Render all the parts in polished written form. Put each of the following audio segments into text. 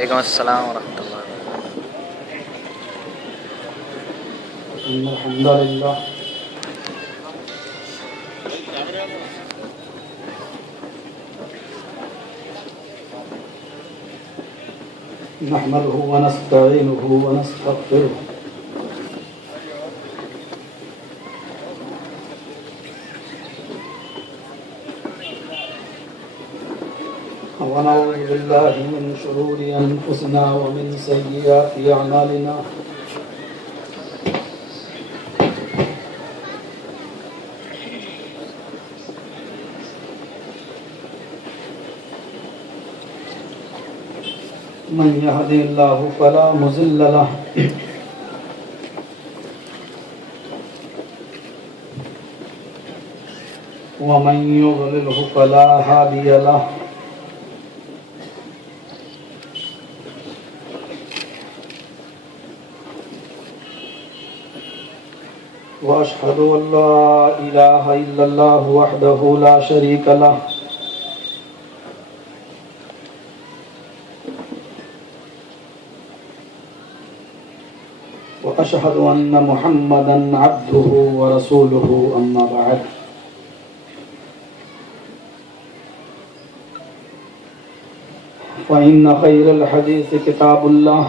وعلیکم السلام ورحمۃ اللہ۔ إن الحمد لله نحمده ونستعينه ونستغفره ونعوذ بالله من شرور أنفسنا ومن سيئات أعمالنا من يهده الله فلا مضل له ومن يضلله فلا هادي له وأشهد أن لا إله إلا الله وحده لا شريك له وأشهد أن محمدا عبده ورسوله أما بعد فإن خير الحديث كتاب الله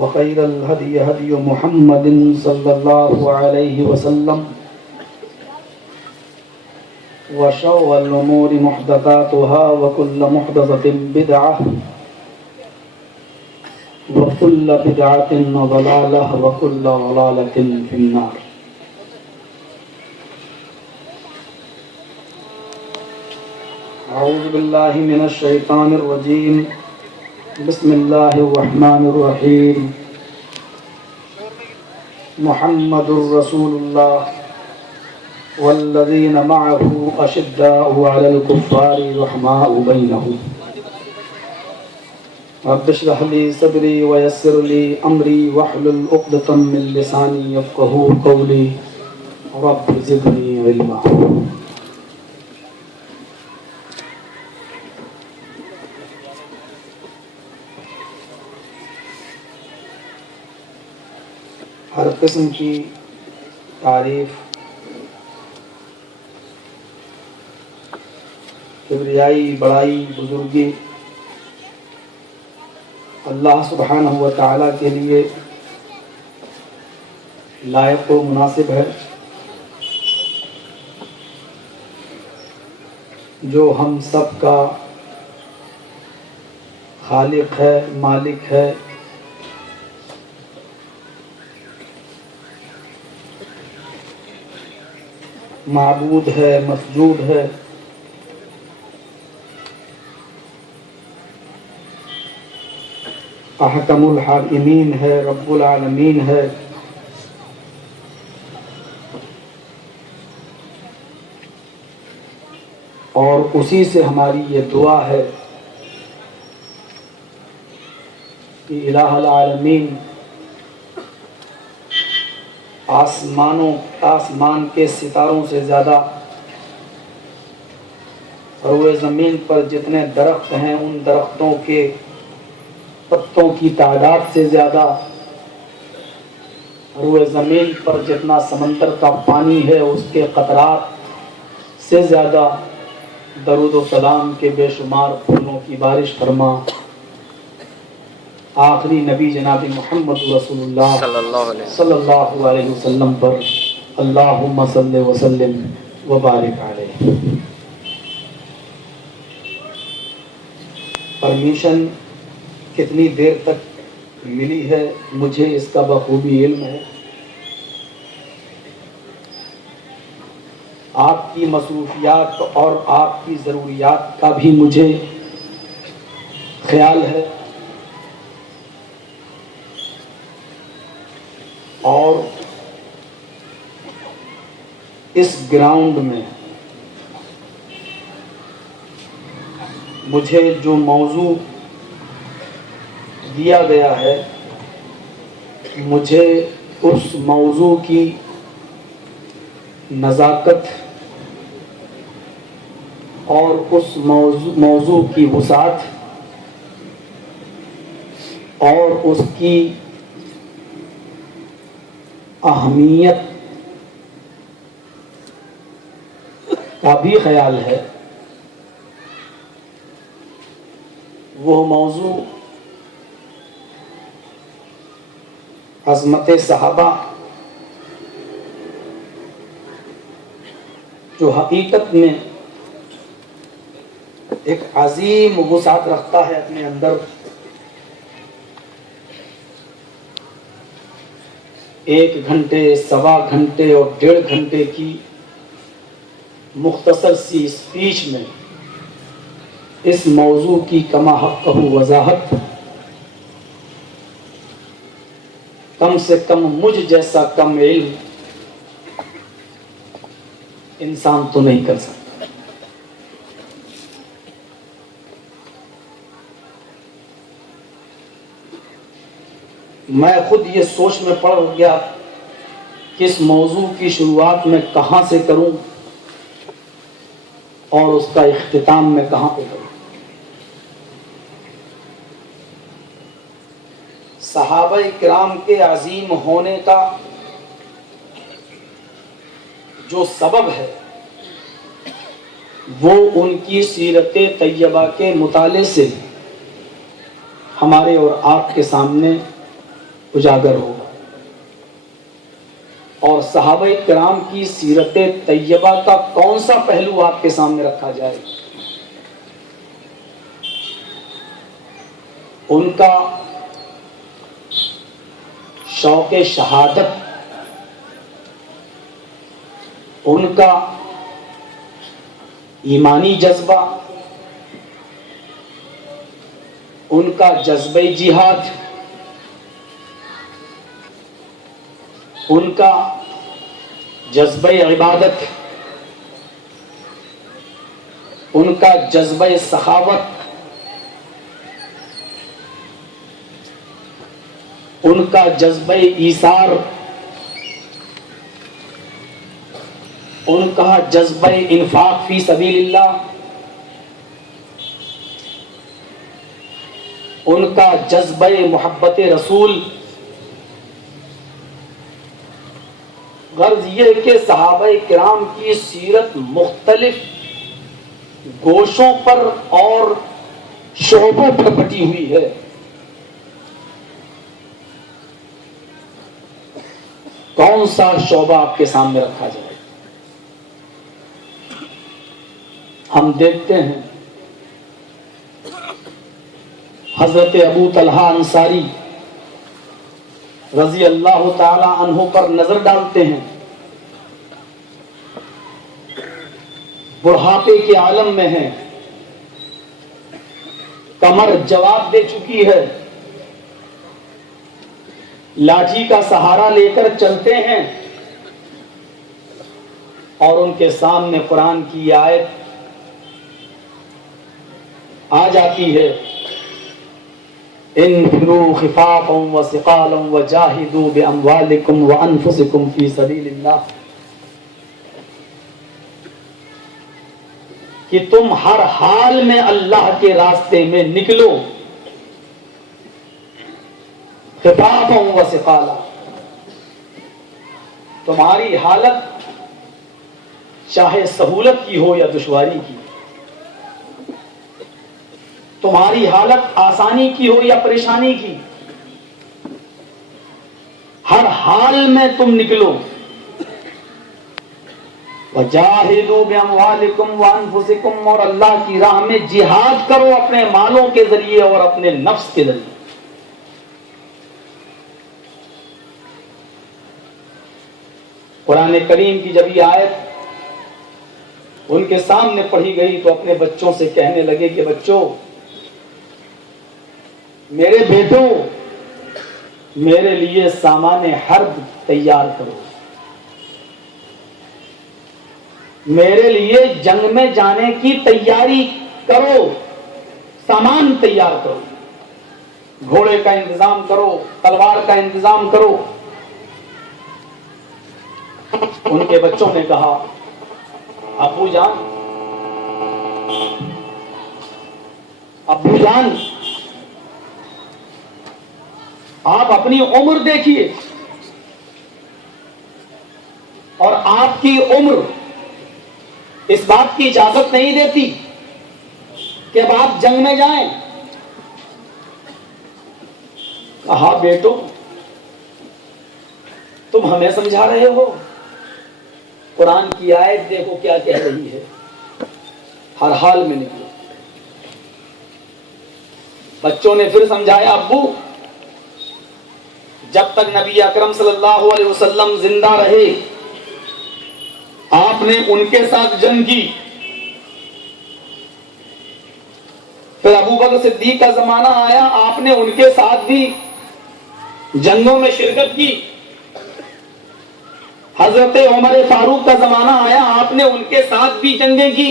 وخير الهدي هدي محمد صلى الله عليه وسلم وشر الأمور محدثاتها وكل محدثة بدعة وكل بدعة ضلالة وكل ضلالة في النار. أعوذ بالله من الشيطان الرجيم. بسم الله الرحمن الرحيم. محمد رسول الله والذين معه أشداء على الكفار رحماء بينهم. رب اشرح لي صدري ويسر لي أمري واحلل عقدة من لساني يفقهوا قولي. رب زدني علما. ہر قسم کی تعریف کبریائی بڑائی بزرگی اللہ سبحانہ و تعالیٰ کے لیے لائق و مناسب ہے، جو ہم سب کا خالق ہے، مالک ہے، معبود ہے، مسجود ہے، احکم الحاکمین ہے، رب العالمین ہے، اور اسی سے ہماری یہ دعا ہے کہ الہ العالمین آسمان کے ستاروں سے زیادہ، روئے زمین پر جتنے درخت ہیں ان درختوں کے پتوں کی تعداد سے زیادہ، روئے زمین پر جتنا سمندر کا پانی ہے اس کے قطرات سے زیادہ درود و سلام کے بے شمار پھولوں کی بارش فرما آخری نبی جناب محمد رسول اللہ صلی اللہ علیہ وسلم پر اللہم صلی وسلم وبارک علیہ۔ پرمیشن کتنی دیر تک ملی ہے مجھے اس کا بخوبی علم ہے، آپ کی مصروفیات اور آپ کی ضروریات کا بھی مجھے خیال ہے، اور اس گراؤنڈ میں مجھے جو موضوع دیا گیا ہے مجھے اس موضوع کی نزاکت اور اس موضوع کی وسعت اور اس کی اہمیت کا بھی خیال ہے. وہ موضوع عظمت صحابہ جو حقیقت میں ایک عظیم وسعت رکھتا ہے اپنے اندر. 1 گھنٹے، 1.25 گھنٹے اور 1.5 گھنٹے کی مختصر سی اسپیچ میں اس موضوع کی کما حقہ وضاحت کم سے کم مجھ جیسا کم علم انسان تو نہیں کر سکتا. میں خود یہ سوچ میں پڑ گیا کہ اس موضوع کی شروعات میں کہاں سے کروں اور اس کا اختتام میں کہاں پہ کروں. صحابہ کرام کے عظیم ہونے کا جو سبب ہے وہ ان کی سیرت طیبہ کے مطالعے سے ہمارے اور آپ کے سامنے اجاگر ہوگا. اور صحابہ کرام کی سیرت طیبہ کا کون سا پہلو آپ کے سامنے رکھا جائے؟ ان کا شوق شہادت، ان کا ایمانی جذبہ، ان کا جذبہ جہاد، ان کا جذبہ عبادت، ان کا جذبہ سخاوت، ان کا جذبہ ایثار، ان کا جذبہ انفاق فی سبیل اللہ، ان کا جذبہ محبت رسول. غرض یہ کہ صحابہ کرام کی سیرت مختلف گوشوں پر اور شعبوں پر بٹی ہوئی ہے. کون سا شعبہ آپ کے سامنے رکھا جائے؟ ہم دیکھتے ہیں حضرت ابو طلحہ انصاری رضی اللہ تعالی عنہ پر نظر ڈالتے ہیں. بڑھاپے کے عالم میں ہیں، کمر جواب دے چکی ہے، لاٹھی کا سہارا لے کر چلتے ہیں اور ان کے سامنے قرآن کی آیت آ جاتی ہے، انفروا خفافا وثقالا وجاہدوا باموالکم وانفسکم فی سبیل اللہ، کہ تم ہر حال میں اللہ کے راستے میں نکلو. خفافا وثقالا، تمہاری حالت چاہے سہولت کی ہو یا دشواری کی، تمہاری حالت آسانی کی ہو یا پریشانی کی، ہر حال میں تم نکلو. وجاہدوا باموالکم وانفسکم، اور اللہ کی راہ میں جہاد کرو اپنے مالوں کے ذریعے اور اپنے نفس کے ذریعے. قرآن کریم کی جب یہ آیت ان کے سامنے پڑھی گئی تو اپنے بچوں سے کہنے لگے کہ بچوں، میرے بیٹوں، میرے لیے سامان حرب تیار کرو، میرے لیے جنگ میں جانے کی تیاری کرو، سامان تیار کرو، گھوڑے کا انتظام کرو، تلوار کا انتظام کرو. ان کے بچوں نے کہا ابو جان، ابو جان آپ اپنی عمر دیکھیے، اور آپ کی عمر اس بات کی اجازت نہیں دیتی کہ اب آپ جنگ میں جائیں. کہا بیٹو تم ہمیں سمجھا رہے ہو، قرآن کی آیت دیکھو کیا کہہ رہی ہے، ہر حال میں نکلو. بچوں نے پھر سمجھایا ابو جب تک نبی اکرم صلی اللہ علیہ وسلم زندہ رہے آپ نے ان کے ساتھ جنگ کی، پھر ابو بکر صدیق کا زمانہ آیا آپ نے ان کے ساتھ بھی جنگوں میں شرکت کی، حضرت عمر فاروق کا زمانہ آیا آپ نے ان کے ساتھ بھی جنگیں کی.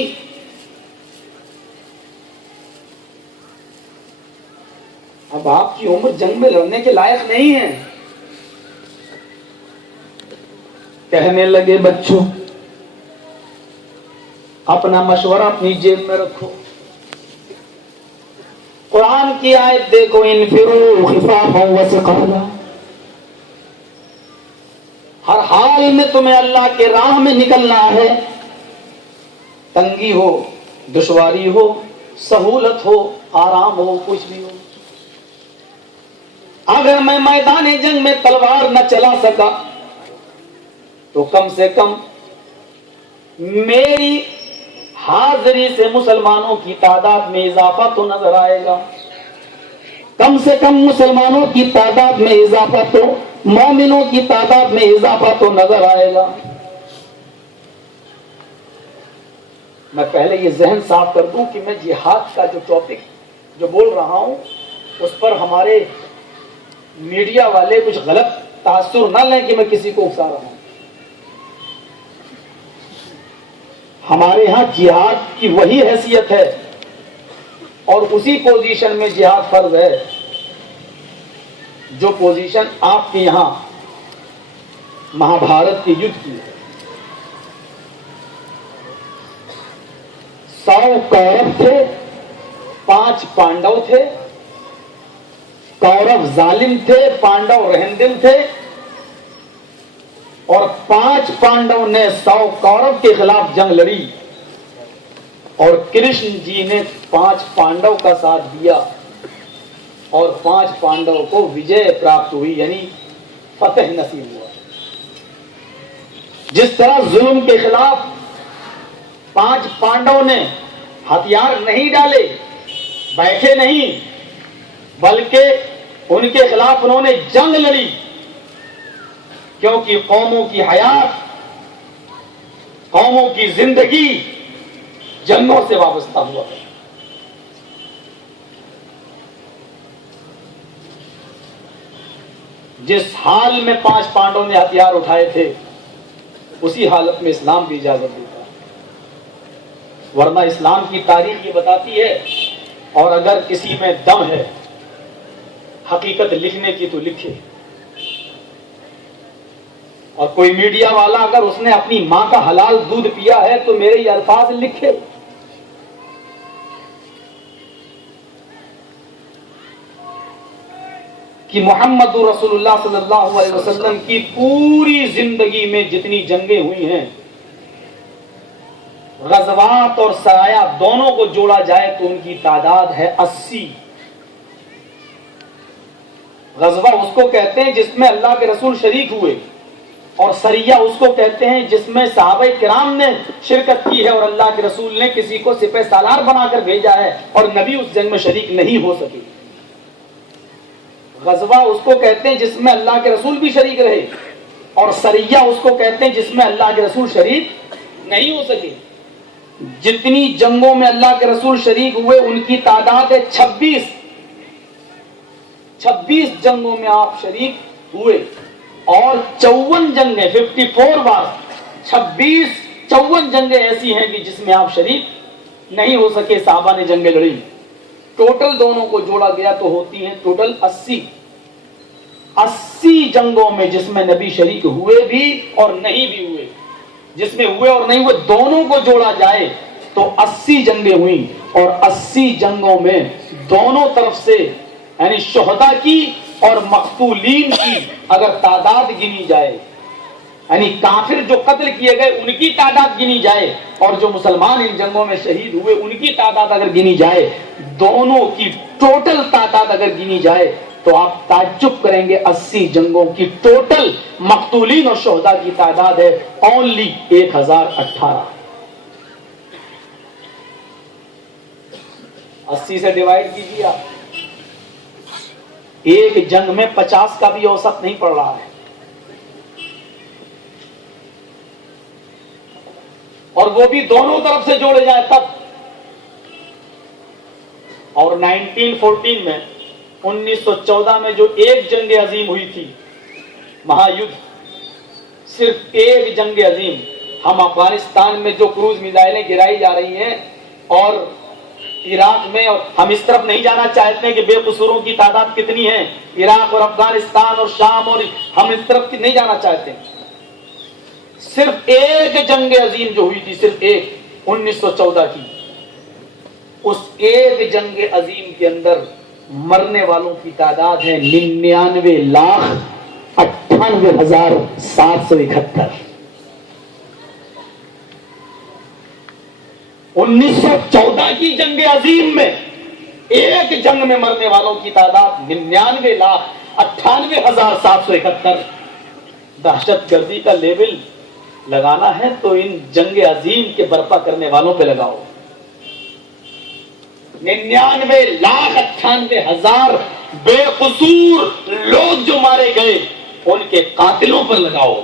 اب آپ کی عمر جنگ میں لڑنے کے لائق نہیں ہے. کہنے لگے بچوں اپنا مشورہ اپنی جیب میں رکھو، قرآن کی آیت دیکھو، انفروا خفافا وثقالا، ہر حال میں تمہیں اللہ کے راہ میں نکلنا ہے، تنگی ہو، دشواری ہو، سہولت ہو، آرام ہو، کچھ بھی ہو. اگر میں میدان جنگ میں تلوار نہ چلا سکا تو کم سے کم میری حاضری سے مسلمانوں کی تعداد میں اضافہ تو نظر آئے گا، کم سے کم مسلمانوں کی تعداد میں اضافہ تو، مومنوں کی تعداد میں اضافہ تو نظر آئے گا. میں پہلے یہ ذہن صاف کر دوں کہ میں جہاد کا جو ٹاپک جو بول رہا ہوں اس پر ہمارے میڈیا والے کچھ غلط تاثر نہ لیں کہ میں کسی کو اکسا رہا ہوں. ہمارے ہاں جہاد کی وہی حیثیت ہے اور اسی پوزیشن میں جہاد فرض ہے جو پوزیشن آپ کے یہاں مہابھارت کے یدھ کی ہے. 100 کورو تھے، 5 پانڈو تھے. کورو ظالم تھے، پانڈو رحمدل تھے، اور 5 پانڈو نے 100 کورو کے خلاف جنگ لڑی اور کرشن جی نے 5 پانڈو کا ساتھ دیا اور 5 پانڈو کو وجے پراپت ہوئی، یعنی فتح نصیب ہوا. جس طرح ظلم کے خلاف 5 پانڈو نے ہتھیار نہیں ڈالے، بیٹھے نہیں، بلکہ ان کے خلاف انہوں نے جنگ لڑی، کیونکہ قوموں کی حیات، قوموں کی زندگی جنگوں سے وابستہ ہوا ہے. جس حال میں 5 پانڈوں نے ہتھیار اٹھائے تھے اسی حالت میں اسلام بھی اجازت دیتا ہے، ورنہ اسلام کی تاریخ یہ بتاتی ہے، اور اگر کسی میں دم ہے حقیقت لکھنے کی تو لکھے. اور کوئی میڈیا والا اگر اس نے اپنی ماں کا حلال دودھ پیا ہے تو میرے یہ الفاظ لکھے. کہ محمد رسول اللہ صلی اللہ علیہ وسلم کی پوری زندگی میں جتنی جنگیں ہوئی ہیں، غزوات اور سرایا دونوں کو جوڑا جائے تو ان کی تعداد ہے 80. غزوہ اس کو کہتے ہیں جس میں اللہ کے رسول شریک ہوئے، اور سریہ اس کو کہتے ہیں جس میں صحابہ کرام نے شرکت کی ہے اور اللہ کے رسول نے کسی کو سپہ سالار بنا کر بھیجا ہے اور نبی اس جنگ میں شریک نہیں ہو سکے. غزوہ اس کو کہتے ہیں جس میں اللہ کے رسول بھی شریک رہے، اور سریہ اس کو کہتے ہیں جس میں اللہ کے رسول شریک نہیں ہو سکے. جتنی جنگوں میں اللہ کے رسول شریک ہوئے ان کی تعداد ہے 26. 26 جنگوں میں آپ شریک ہوئے اور 54 جنگیں 54 بار 54 جنگیں ایسی ہیں کہ جس میں آپ شریک نہیں ہو سکے. صحابہ نے جنگیں لڑی، ٹوٹل دونوں کو جوڑا گیا تو ہوتی ہیں ٹوٹل 80 جنگوں میں جس میں نبی شریک ہوئے بھی اور نہیں بھی ہوئے، جس میں ہوئے اور نہیں ہوئے دونوں کو جوڑا جائے تو 80 جنگیں ہوئی اور 80 جنگوں میں دونوں طرف سے یعنی شہداء کی اور مقتولین کی اگر تعداد گنی جائے، یعنی کافر جو قتل کیے گئے ان کی تعداد گنی جائے اور جو مسلمان ان جنگوں میں شہید ہوئے ان کی تعداد اگر گنی جائے، دونوں کی ٹوٹل تعداد اگر گنی جائے تو آپ تعجب کریں گے 80 جنگوں کی ٹوٹل مقتولین اور شہداء کی تعداد ہے اونلی 1018۔ 80 سے ڈیوائڈ کیجیے آپ، ایک جنگ میں 50 کا بھی اوسط نہیں پڑ رہا ہے، اور وہ بھی دونوں طرف سے جوڑے جائے تب۔ اور 1914 میں 1914 میں جو ایک جنگ عظیم ہوئی تھی مہا یدھ، صرف ایک جنگ عظیم، ہم افغانستان میں جو کروز میزائلیں گرائی جا رہی ہیں اور عراق میں، اور ہم اس طرف نہیں جانا چاہتے ہیں کہ بے قصوروں کی تعداد کتنی ہے، عراق اور افغانستان اور شام، اور ہم اس طرف نہیں جانا چاہتے ہیں۔ صرف ایک جنگ عظیم جو ہوئی تھی، صرف ایک 1914 کی، اس ایک جنگ عظیم کے اندر مرنے والوں کی تعداد ہے 99,98,771۔ 1914 کی جنگ عظیم میں ایک جنگ میں مرنے والوں کی تعداد 99,98,771۔ دہشت گردی کا لیبل لگانا ہے تو ان جنگ عظیم کے برپا کرنے والوں پہ لگاؤ، 99,98,000 بے قصور لوگ جو مارے گئے ان کے قاتلوں پر لگاؤ۔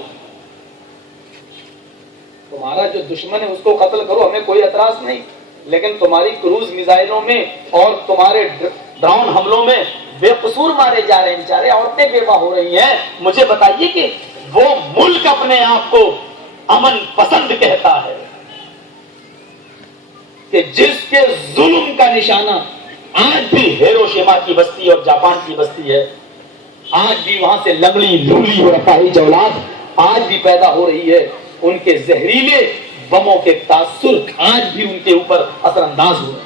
تمہارا جو دشمن ہے اس کو قتل کرو، ہمیں کوئی اعتراض نہیں، لیکن تمہاری کروز میزائلوں میں اور تمہارے ڈرون حملوں میں بے قصور مارے جا رہے ہیں، بیچارے عورتیں بیوہ ہو رہی ہیں۔ مجھے بتائیے کہ وہ ملک اپنے آپ کو امن پسند کہتا ہے کہ جس کے ظلم کا نشانہ آج بھی ہیروشیما کی بستی اور جاپان کی بستی ہے، آج بھی وہاں سے لنگڑی لولی اور اپاہج اولاد آج بھی پیدا ہو رہی ہے، ان کے زہریلے بموں کے تاثر آج بھی ان کے اوپر اثر انداز ہو رہے ہیں۔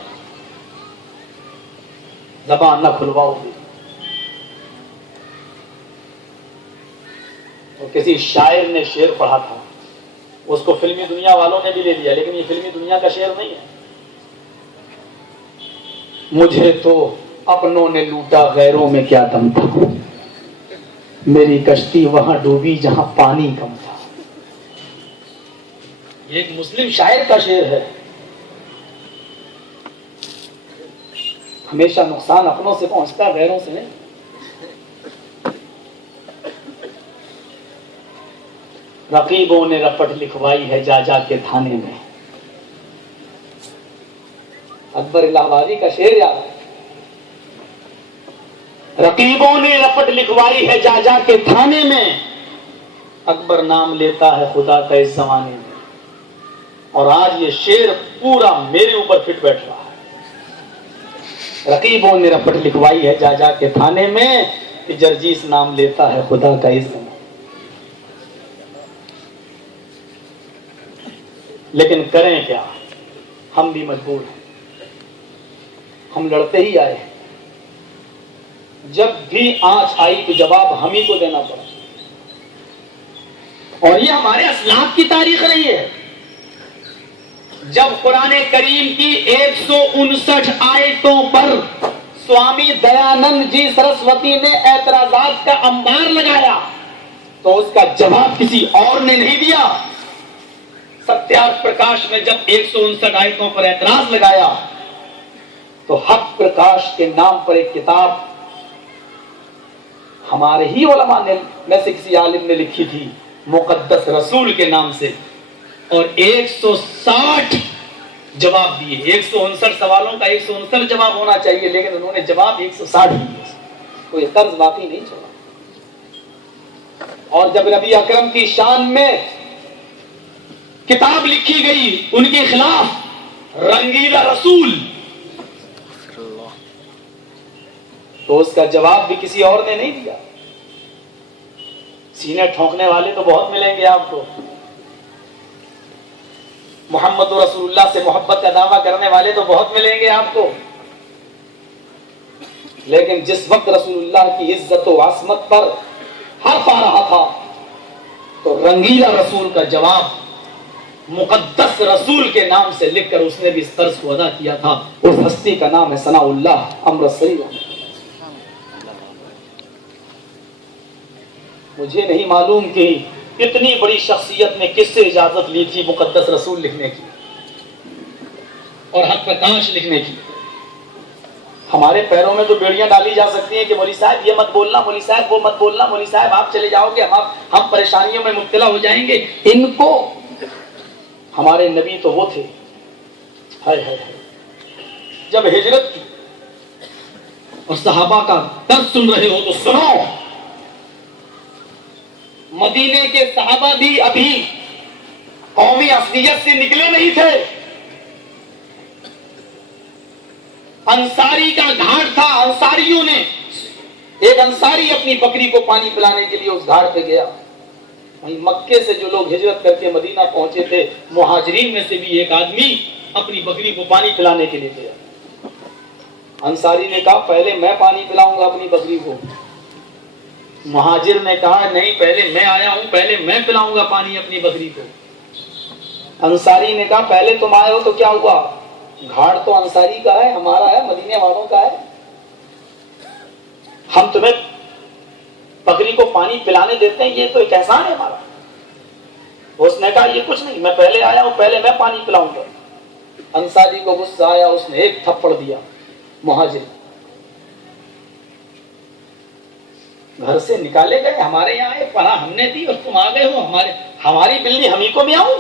زبان نہ کھلواؤ گے۔ اور کسی شاعر نے شعر پڑھا تھا، اس کو فلمی دنیا والوں نے بھی لے لیا، لیکن یہ فلمی دنیا کا شعر نہیں ہے۔ مجھے تو اپنوں نے لوٹا غیروں میں کیا دم تھا، میری کشتی وہاں ڈوبی جہاں پانی کم تھا۔ یہ ایک مسلم شاعر کا شعر ہے۔ ہمیشہ نقصان اپنوں سے پہنچتا ہے، غیروں سے نہیں۔ رقیبوں نے رپٹ لکھوائی ہے جا جا کے تھانے میں، اکبر الہ آبادی کا شعر یاد ہے۔ رقیبوں نے رپٹ لکھوائی ہے جا جا کے تھانے میں، اکبر نام لیتا ہے خدا کا اس زمانے میں۔ اور آج یہ شعر پورا میرے اوپر فٹ بیٹھ رہا ہے۔ رقیبوں نے رپٹ لکھوائی ہے جا جا کے تھانے میں، کہ جرجیس نام لیتا ہے خدا کا اس زمانے میں۔ لیکن کریں کیا، ہم بھی مجبور ہیں، ہم لڑتے ہی آئے ہیں۔ جب بھی آنچ آئی تو جواب ہم ہی کو دینا پڑا، اور یہ ہمارے اسلاف کی تاریخ رہی ہے۔ جب قرآن کریم کی 159 آیتوں پر سوامی دیانند جی سرسوتی نے اعتراضات کا انبار لگایا تو اس کا جواب کسی اور نے نہیں دیا۔ ستیارتھ پرکاش میں جب 159 آیتوں پر اعتراض لگایا تو حق پرکاش کے نام پر ایک کتاب ہمارے ہی علماء نے میں سے کسی عالم نے لکھی تھی، مقدس رسول کے نام سے، اور 160 جواب دیے۔ 159 سوالوں کا 159 جواب ہونا چاہیے، لیکن انہوں نے جواب 160 دیے۔ کوئی قرض باقی نہیں چھوڑا۔ اور جب نبی اکرم کی شان میں کتاب لکھی گئی ان کے خلاف، رنگیلا رسول، تو اس کا جواب بھی کسی اور نے نہیں دیا۔ سینے ٹھونکنے والے تو بہت ملیں گے آپ کو، محمد رسول اللہ سے محبت کا دعویٰ کرنے والے تو بہت ملیں گے آپ کو، لیکن جس وقت رسول اللہ کی عزت و عصمت پر حرف آ رہا تھا تو رنگیلا رسول کا جواب مقدس رسول کے نام سے لکھ کر اس نے بھی اس طرز کو ادا کیا تھا۔ اس ہستی کا نام ہے ثناء اللہ امرتسری۔ مجھے نہیں معلوم کہ اتنی بڑی شخصیت نے کس سے اجازت لی تھی مقدس رسول لکھنے کی اور حق پر کاش لکھنے کی۔ ہمارے پیروں میں تو بیڑیاں ڈالی جا سکتی ہیں کہ مولوی صاحب یہ مت بولنا، مولوی صاحب وہ مت بولنا، مولوی صاحب آپ چلے جاؤ گے، ہم پریشانیوں میں مبتلا ہو جائیں گے۔ ان کو ہمارے نبی تو وہ تھے، ہائے ہائے جب ہجرت کی اور صحابہ کا درد سن رہے ہو تو سنو، مدینے کے صحابہ بھی ابھی قومی اصلیت سے نکلے نہیں تھے۔ انصاری کا گھاٹ تھا، انصاریوں نے، ایک انصاری اپنی بکری کو پانی پلانے کے لیے اس گھاٹ پہ گیا۔ وہیں مکے سے جو لوگ ہجرت کر کے مدینہ پہنچے تھے، مہاجرین میں سے بھی ایک آدمی اپنی بکری کو پانی پلانے کے لیے گیا۔ انصاری نے کہا پہلے میں پانی پلاؤں گا اپنی بکری کو۔ مہاجر نے کہا نہیں، پہلے میں آیا ہوں، پہلے میں پلاؤں گا پانی اپنی بکری کو۔ انصاری نے کہا پہلے تم آئے ہو تو کیا ہوا، گھاٹ تو انصاری کا ہے، ہمارا ہے، مدینے والوں کا ہے، ہم تمہیں بکری کو پانی پلانے دیتے ہیں، یہ تو ایک احسان ہے ہمارا۔ اس نے کہا یہ کچھ نہیں، میں پہلے آیا ہوں، پہلے میں پانی پلاؤں گا۔ انصاری کو غصہ آیا، اس نے ایک تھپڑ دیا مہاجر، گھر سے نکالے گئے، ہمارے یہاں آئے، پناہ ہم نے دی اور تم آ گئے ہو، ہماری بلی ہم ہی کو بھی آؤں۔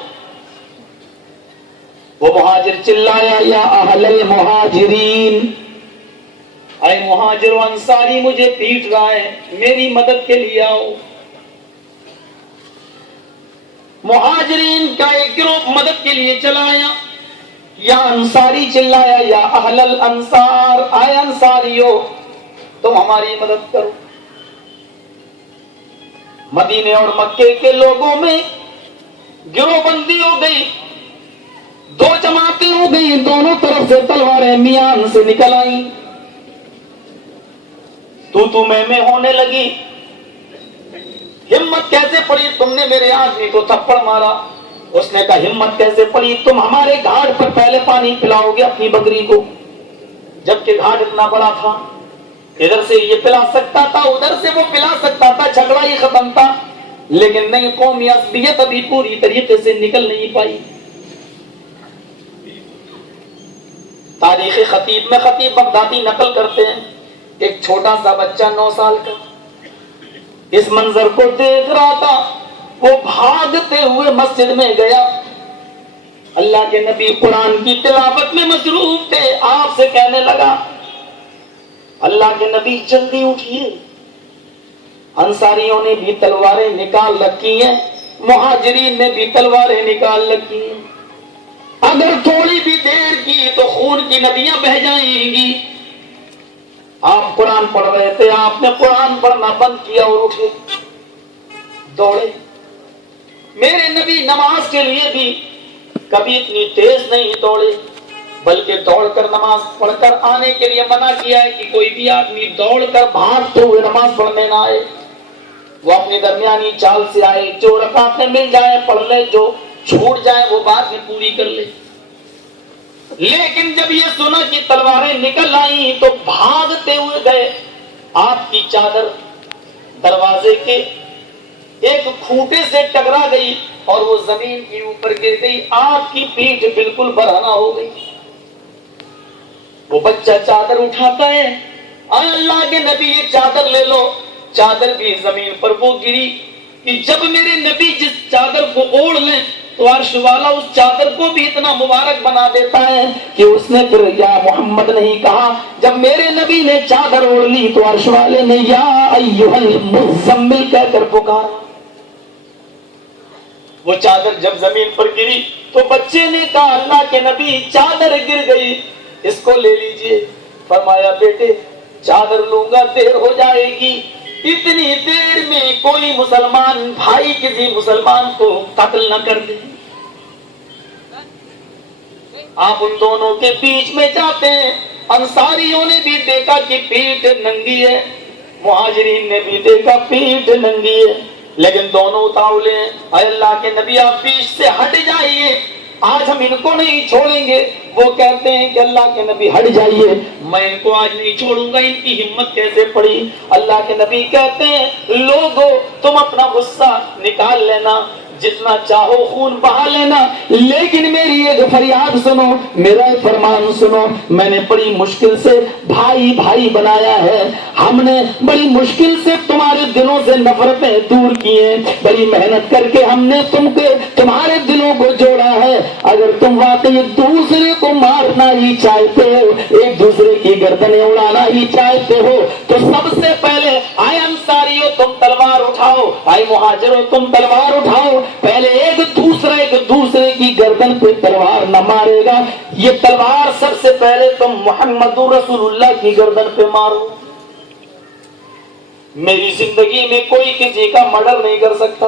وہ مہاجر چلایا یا اہل المہاجرین، اے مہاجر و انصاری مجھے پیٹ رہا ہے، میری مدد کے لیے آؤ۔ مہاجرین کا ایک گروہ مدد کے لیے چلا آیا، یا انصاری چلایا یا اہل الانصار، اے انصاریو تم ہماری مدد کرو۔ مدینے اور مکے کے لوگوں میں گروہ بندی ہو گئی، دو جماعتیں ہو گئی، دونوں طرف سے تلواریں میان سے نکل آئیں، تو میں ہونے لگی۔ ہمت کیسے پڑی تم نے میرے آدمی کو تھپڑ مارا؟ اس نے کہا ہمت کیسے پڑی، تم ہمارے گھاٹ پر پہلے پانی پلاؤ گے اپنی بکری کو، جبکہ گھاٹ اتنا بڑا تھا، ادھر سے یہ پلا سکتا تھا، ادھر سے وہ پلا سکتا تھا، جھگڑا ہی ختم تھا، لیکن نہیں، قومی عصبیت ابھی پوری طریقے سے نکل نہیں پائی۔ تاریخ خطیب میں خطیب بغدادی نقل کرتے ہیں، ایک چھوٹا سا بچہ 9 سال کا اس منظر کو دیکھ رہا تھا، وہ بھاگتے ہوئے مسجد میں گیا، اللہ کے نبی قرآن کی تلاوت میں مصروف تھے، آپ سے کہنے لگا اللہ کے نبی جلدی اٹھیے۔ انصاریوں نے بھی تلواریں نکال رکھی ہیں، مہاجرین نے بھی تلواریں نکال رکھی ہیں، اگر تھوڑی بھی دیر کی تو خون کی ندیاں بہہ جائیں گی۔ آپ قرآن پڑھ رہے تھے، آپ نے قرآن پڑھنا بند کیا اور اٹھے دوڑے۔ میرے نبی نماز کے لیے بھی کبھی اتنی تیز نہیں دوڑے، بلکہ دوڑ کر نماز پڑھ کر آنے کے لیے منع کیا ہے کہ کوئی بھی آدمی دوڑ کر بھاگتے ہوئے نماز پڑھنے نہ آئے، وہ اپنی درمیانی چال سے آئے، جو رکعتیں مل جائے پڑھ لے، جو چھوٹ جائے وہ بعد میں پوری کر لے۔ لیکن جب یہ سنا کہ تلواریں نکل آئیں تو بھاگتے ہوئے گئے، آپ کی چادر دروازے کے ایک کھوٹے سے ٹکرا گئی اور وہ زمین کے اوپر گر گئی، آپ کی پیٹھ بالکل برہنہ ہو گئی۔ وہ بچہ چادر اٹھاتا ہے، اے اللہ کے نبی یہ چادر لے لو، چادر بھی زمین پر وہ گری کہ جب میرے نبی جس چادر کو اوڑھ لیں تو عرش والا اس چادر کو بھی اتنا مبارک بنا دیتا ہے کہ اس نے پھر یا محمد نہیں کہا، جب میرے نبی نے چادر اوڑھ لی تو عرش والے نے یا ایھا المزمل کہہ کر پکارا۔ وہ چادر جب زمین پر گری تو بچے نے کہا اللہ کے نبی چادر گر گئی، اس کو لے لیجئے۔ فرمایا بیٹے چادر لوں گا دیر ہو جائے گی، اتنی دیر میں کوئی مسلمان بھائی کسی مسلمان کو قتل نہ کر دے۔ آپ ان دونوں کے بیچ میں جاتے ہیں. انصاریوں نے بھی دیکھا کہ پیٹھ ننگی ہے, مہاجرین نے بھی دیکھا پیٹھ ننگی ہے, لیکن دونوں اتاولے ہیں. اے اللہ کے نبی آپ بیچ سے ہٹ جائیے, آج ہم ان کو نہیں چھوڑیں گے. وہ کہتے ہیں کہ اللہ کے نبی ہٹ جائیے, میں ان کو آج نہیں چھوڑوں گا. ان کی ہمت کیسے پڑی. اللہ کے نبی کہتے ہیں لوگوں تم اپنا غصہ نکال لینا, جتنا چاہو خون بہا لینا, لیکن میری ایک فریاد سنو, میرا ایک فرمان سنو. میں نے بڑی مشکل سے بھائی بھائی بنایا ہے, ہم نے بڑی مشکل سے تمہارے دلوں سے نفرتیں دور کی ہیں, بڑی محنت کر کے ہم نے تمہارے دلوں کو جوڑا ہے. اگر تم واقعی ایک دوسرے کو مارنا ہی چاہتے ہو, ایک دوسرے کی گردنیں اڑانا ہی چاہتے ہو, تو سب سے پہلے آئے انصاریوں تم تلوار اٹھاؤ, آئے مہاجروں تم تلوار اٹھاؤ. پہلے ایک دوسرے کی گردن پہ تلوار نہ مارے گا, یہ تلوار سب سے پہلے تم محمد رسول اللہ کی گردن پہ مارو. میری زندگی میں کوئی کسی کا مرڈر نہیں کر سکتا.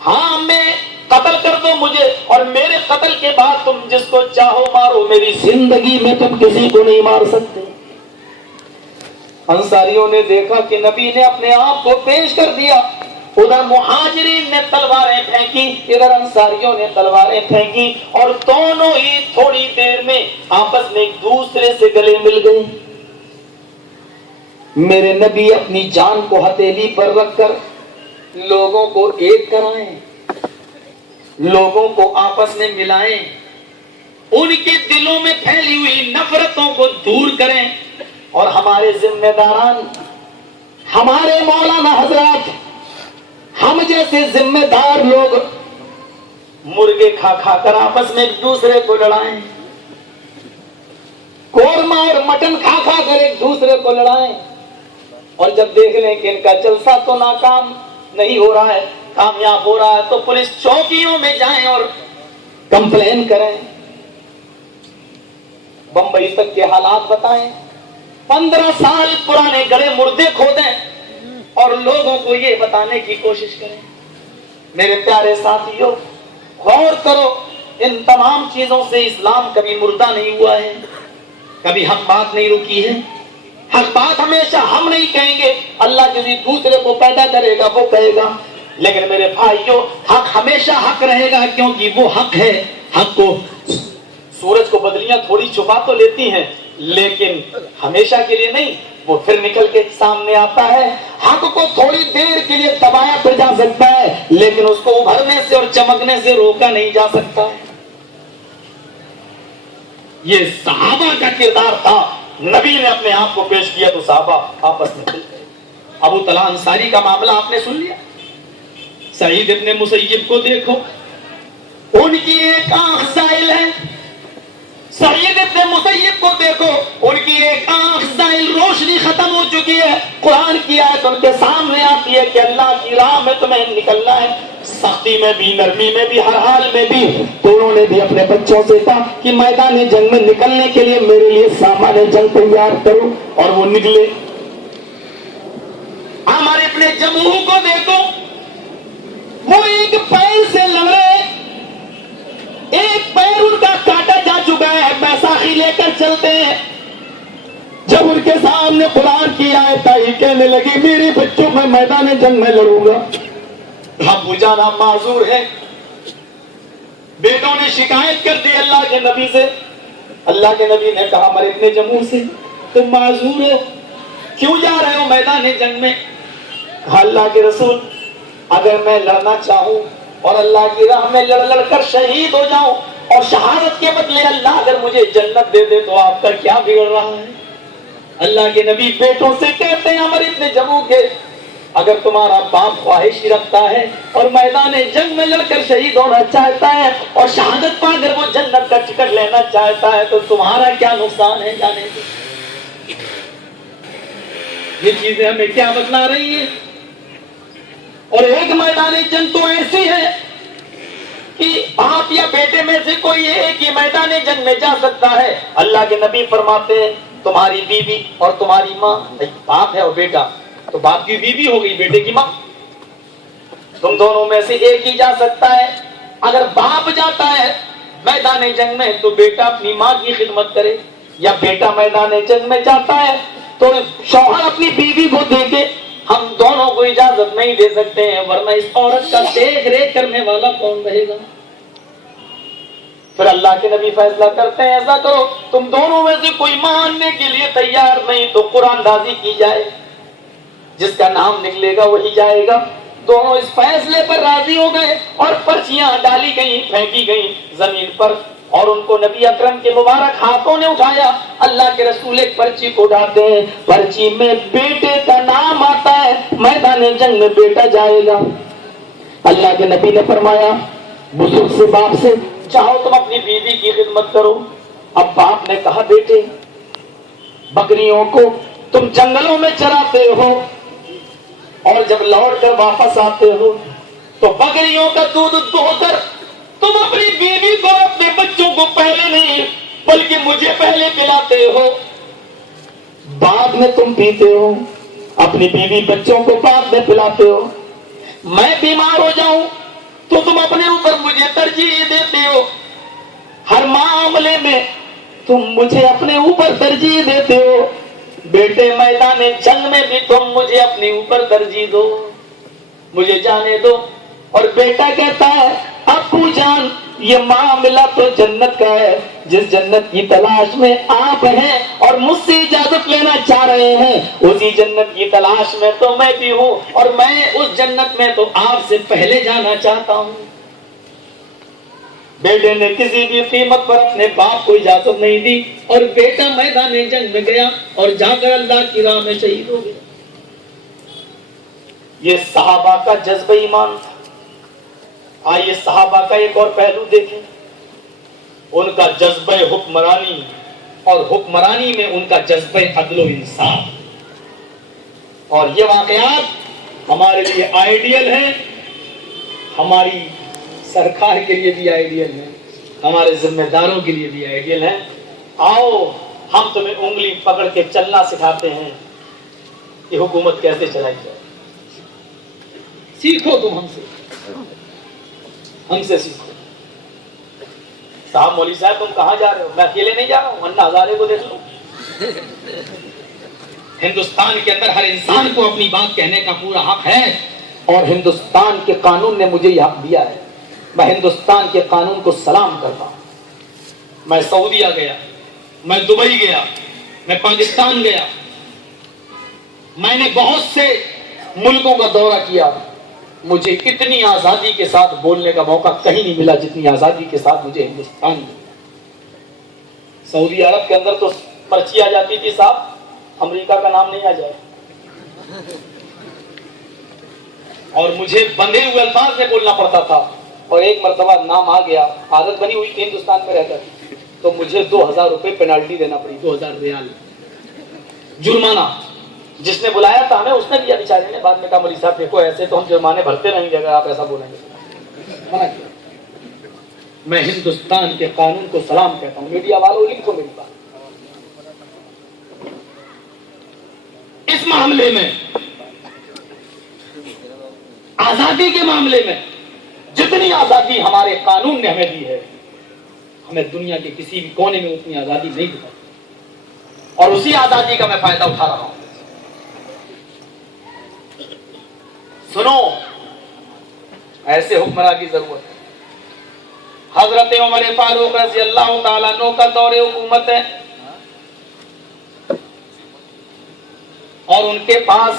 ہاں میں قتل کر دو مجھے, اور میرے قتل کے بعد تم جس کو چاہو مارو, میری زندگی میں تم کسی کو نہیں مار سکتے. انصاریوں نے دیکھا کہ نبی نے اپنے آپ کو پیش کر دیا. ادھر مہاجرین نے تلواریں پھینکی, ادھر انصاریوں نے تلواریں پھینکی, اور دونوں ہی تھوڑی دیر میں آپس میں ایک دوسرے سے گلے مل گئے. میرے نبی اپنی جان کو ہتھیلی پر رکھ کر لوگوں کو ایک کرائیں, لوگوں کو آپس میں ملائیں, ان کے دلوں میں پھیلی ہوئی نفرتوں کو دور کریں. اور ہمارے ذمہ داران, ہمارے مولانا حضرات, ہم جیسے ذمہ دار لوگ مرغے کھا کھا کر آپس میں ایک دوسرے کو لڑائیں, قورمہ اور مٹن کھا کھا کر ایک دوسرے کو لڑائیں, اور جب دیکھ لیں کہ ان کا جلسہ تو ناکام نہیں ہو رہا ہے, کامیاب ہو رہا ہے, تو پولیس چوکیوں میں جائیں اور کمپلین کریں, بمبئی تک کے حالات بتائیں, 15 سال پرانے گڑے مردے کھودیں اور لوگوں کو یہ بتانے کی کوشش کریں. میرے پیارے ساتھیوں, غور کرو, ان تمام چیزوں سے اسلام کبھی مردہ نہیں ہوا ہے, کبھی حق بات نہیں رکی ہے. حق بات ہمیشہ ہم نہیں کہیں گے, اللہ کسی دوسرے کو پیدا کرے گا وہ کہے گا, لیکن میرے بھائیوں حق ہمیشہ حق رہے گا, کیونکہ وہ حق ہے. حق کو, سورج کو بدلیاں تھوڑی چھپا تو لیتی ہیں, لیکن ہمیشہ کے لیے نہیں, وہ پھر نکل کے سامنے آتا ہے. حق کو تھوڑی دیر کے لیے دبایا پھر جا سکتا ہے, لیکن اس کو ابھرنے سے اور چمکنے سے روکا نہیں جا سکتا. یہ صحابہ کا کردار تھا, نبی نے اپنے آپ کو پیش کیا تو صحابہ آپس میں مل گئے. ابو طلحہ انصاری کا معاملہ آپ نے سن لیا. سعید ابن مسیب کو دیکھو, ان کی ایک آنکھ زائل ہے. سعید ابن مسیب کو دیکھو, ان کی ایک آنکھ زائل, روشنی ختم ہو چکی ہے. قرآن کی آیت ان کے سامنے آتی ہے کہ اللہ کی راہ میں تمہیں نکلنا ہے, سختی میں بھی نرمی میں بھی ہر حال میں بھی. تو انہوں نے بھی اپنے بچوں سے کہا کہ میدان جنگ میں نکلنے کے لیے میرے لیے سامان جنگ تیار کرو, اور وہ نکلے. ہمارے اپنے جمہور کو دیکھو, وہ ایک پیر سے لڑ رہے, ایک پیر ان کا کاٹا جا چکا ہے, بیساکھی لے کر چلتے ہیں. جب ان کے سامنے قرآن کی آیت آئی, کہنے لگی میرے بچوں میں میدان جنگ میں لڑوں گا. ابو جان آپ معذور ہیں. بیٹوں نے شکایت کر دی اللہ کے نبی سے. اللہ کے نبی نے کہا ہمارے اتنے جموں سے تم معذور ہو, کیوں جا رہے ہو میدان جنگ میں؟ کہا اللہ کے رسول, اگر میں لڑنا چاہوں اور اللہ کی راہ میں لڑ لڑ کر شہید ہو جاؤں, اور شہادت کے بدلے اللہ اگر مجھے جنت دے دے تو آپ کا کیا بگڑ رہا ہے؟ اللہ کے نبی بیٹوں سے کہتے ہیں ہمارے اتنے جموں کے, اگر تمہارا باپ خواہش ہی رکھتا ہے اور میدان جنگ میں لڑ کر شہید ہونا چاہتا ہے اور شہادت پا کر وہ جنت کا ٹکٹ لینا چاہتا ہے, تو تمہارا کیا نقصان ہے جانے سے؟ یہ چیزیں ہمیں کیا بتلا رہی ہیں؟ اور ایک میدان جنگ تو ایسی ہے کہ باپ یا بیٹے میں سے کوئی ایک ہی میدان جنگ میں جا سکتا ہے. اللہ کے نبی فرماتے ہیں تمہاری بیوی اور تمہاری ماں, باپ ہے اور بیٹا, تو باپ کی بیوی ہو گئی, بیٹے کی ماں, تم دونوں میں سے ایک ہی جا سکتا ہے. اگر باپ جاتا ہے میدان جنگ میں تو بیٹا اپنی ماں کی خدمت کرے، یا بیٹا میدان جنگ میں جاتا ہے تو شوہر اپنی بیوی کو دے کے، ہم دونوں کو اجازت نہیں دے سکتے ہیں، ورنہ اس عورت کا دیکھ ریکھ کرنے والا کون رہے گا؟ پھر اللہ کے نبی فیصلہ کرتے ہیں ایسا کرو، تم دونوں میں سے کوئی ماننے کے لیے تیار نہیں تو قرآن دازی کی جائے، جس کا نام نکلے گا وہی جائے گا۔ دونوں اس فیصلے پر راضی ہو گئے اور پرچیاں ڈالی گئیں، پھینکی گئیں زمین پر، اور ان کو نبی اکرم کے مبارک ہاتھوں نے اٹھایا۔ اللہ کے رسول ایک پرچی کو اٹھاتے ہیں، پرچی میں بیٹے کا نام آتا ہے، میدان جنگ میں بیٹا جائے گا۔ اللہ کے نبی نے فرمایا بزرگ سے باپ سے، چاہو تم اپنی بیوی کی خدمت کرو۔ اب باپ نے کہا بیٹے، بکریوں کو تم جنگلوں میں چراتے ہو اور جب لوٹ کر واپس آتے ہو تو بکریوں کا دودھ دھو کر تم اپنی بیوی کو، اپنے بچوں کو پہلے نہیں بلکہ مجھے پہلے پلاتے ہو، بعد میں تم پیتے ہو، اپنی بیوی بچوں کو بعد میں پلاتے ہو۔ میں بیمار ہو جاؤں تو تم اپنے اوپر مجھے ترجیح دیتے ہو، ہر معاملے میں تم مجھے اپنے اوپر ترجیح دیتے ہو، بیٹے میدان جنگ میں بھی تم مجھے اپنے اوپر ترجیح دو، مجھے جانے دو۔ اور بیٹا کہتا ہے ابو جان یہ معاملہ تو جنت کا ہے، جس جنت کی تلاش میں آپ ہیں اور مجھ سے اجازت لینا چاہ رہے ہیں، اسی جنت کی تلاش میں تو میں بھی ہوں، اور میں اس جنت میں تو آپ سے پہلے جانا چاہتا ہوں۔ بیٹے نے کسی بھی قیمت پر اپنے باپ کو اجازت نہیں دی اور بیٹا میدان جنگ میں گیا اور جا کر اللہ کی راہ میں شہید ہو گیا۔ یہ صحابہ کا جذبہ ایمان تھا۔ آئیے صحابہ کا ایک اور پہلو دیکھیں، ان کا جذبہ حکمرانی، اور حکمرانی میں ان کا جذبہ عدل و انصاف۔ اور یہ واقعات ہمارے لیے آئیڈیل ہیں، ہماری سرکار کے لیے بھی آئیڈیل ہیں، ہمارے ذمہ داروں کے لیے بھی آئیڈیل ہیں۔ آؤ ہم تمہیں انگلی پکڑ کے چلنا سکھاتے ہیں کہ حکومت کیسے چلائی جائے، سیکھو تم ہم سے سیکھو۔ صاحب مولوی صاحب تم کہاں جا رہے ہو؟ میں اکیلے نہیں جا رہا ہوں، انا ہزارے کو دیکھ لو۔ ہندوستان کے اندر ہر انسان کو اپنی بات کہنے کا پورا حق ہے، اور ہندوستان کے قانون نے مجھے یہ حق دیا ہے۔ میں ہندوستان کے قانون کو سلام کرتا ہوں۔ میں سعودیہ گیا، میں دبئی گیا، میں پاکستان گیا، میں نے بہت سے ملکوں کا دورہ کیا، مجھے اتنی آزادی کے ساتھ بولنے کا موقع کہیں نہیں ملا جتنی آزادی کے ساتھ مجھے ہندوستان میں۔ سعودی عرب کے اندر تو پرچی آ جاتی تھی صاحب امریکہ کا نام نہیں آ جائے، اور مجھے بندھے ہوئے الفاظ سے بولنا پڑتا تھا، اور ایک مرتبہ نام آ گیا، عادت بنی ہوئی تھی ہندوستان میں رہتا تھی، تو مجھے 2000 روپے پینالٹی دینا پڑی، 2000 ریال جرمانہ۔ جس نے بلایا تھا ہمیں اس نے دیا بیچارے نے، بعد میں کہا مولوی صاحب دیکھو ایسے تو ہم جرمانے بھرتے رہیں گے اگر آپ ایسا بولیں گے، منع کیا۔ میں ہندوستان کے قانون کو سلام کہتا ہوں۔ میڈیا والوں لکھو میری بات، اس معاملے میں، آزادی کے معاملے میں جتنی آزادی ہمارے قانون نے ہمیں دی ہے، ہمیں دنیا کے کسی بھی کونے میں اتنی آزادی نہیں دی، اور اسی آزادی کا میں فائدہ اٹھا رہا ہوں۔ سنو، ایسے حکمراں کی ضرورت ہے۔ حضرت عمر فاروق رضی اللہ تعالیٰ عنہ کا دور حکومت ہے، اور ان کے پاس